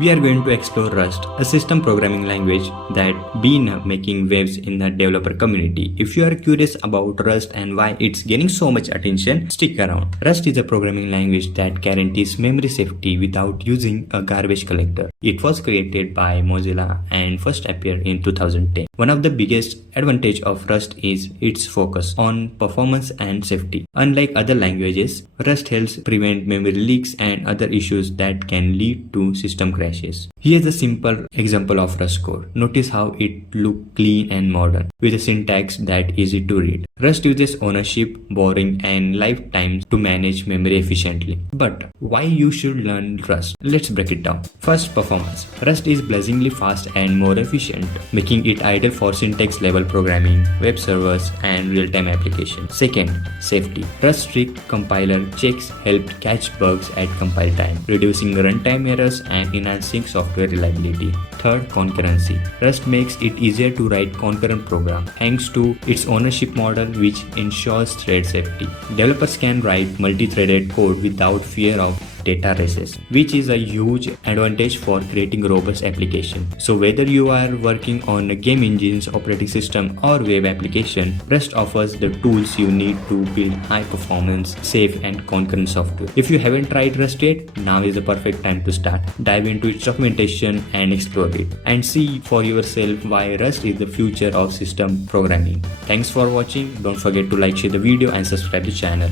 We are going to explore Rust, a system programming language that been making waves in the developer community. If you are curious about Rust and why it's gaining so much attention, stick around. Rust is a programming language that guarantees memory safety without using a garbage collector. It was created by Mozilla and first appeared in 2010. One of the biggest advantage of Rust is its focus on performance and safety. Unlike other languages, Rust helps prevent memory leaks and other issues that can lead to system crashes. Here's a simple example of Rust code. Notice how it looks clean and modern, with a syntax that easy to read. Rust uses ownership, borrowing, and lifetime to manage memory efficiently. But why you should learn Rust? Let's break it down. First, performance. Rust is blazingly fast and more efficient, making it ideal for syntax-level programming, web servers, and real-time applications. Second, safety. Rust's strict compiler checks help catch bugs at compile time, reducing runtime errors and enhancing software reliability. Third, concurrency. Rust makes it easier to write concurrent programs thanks to its ownership model, which ensures thread safety. Developers can write multi-threaded code without fear of data races, which is a huge advantage for creating robust applications. So whether you are working on a game engines, operating system, or web application, Rust offers the tools you need to build high performance, safe, and concurrent software. If you haven't tried Rust yet, now is the perfect time to start. Dive into its documentation and explore it, and see for yourself why Rust is the future of system programming. Thanks for watching. Don't forget to like, share the video, and subscribe the channel.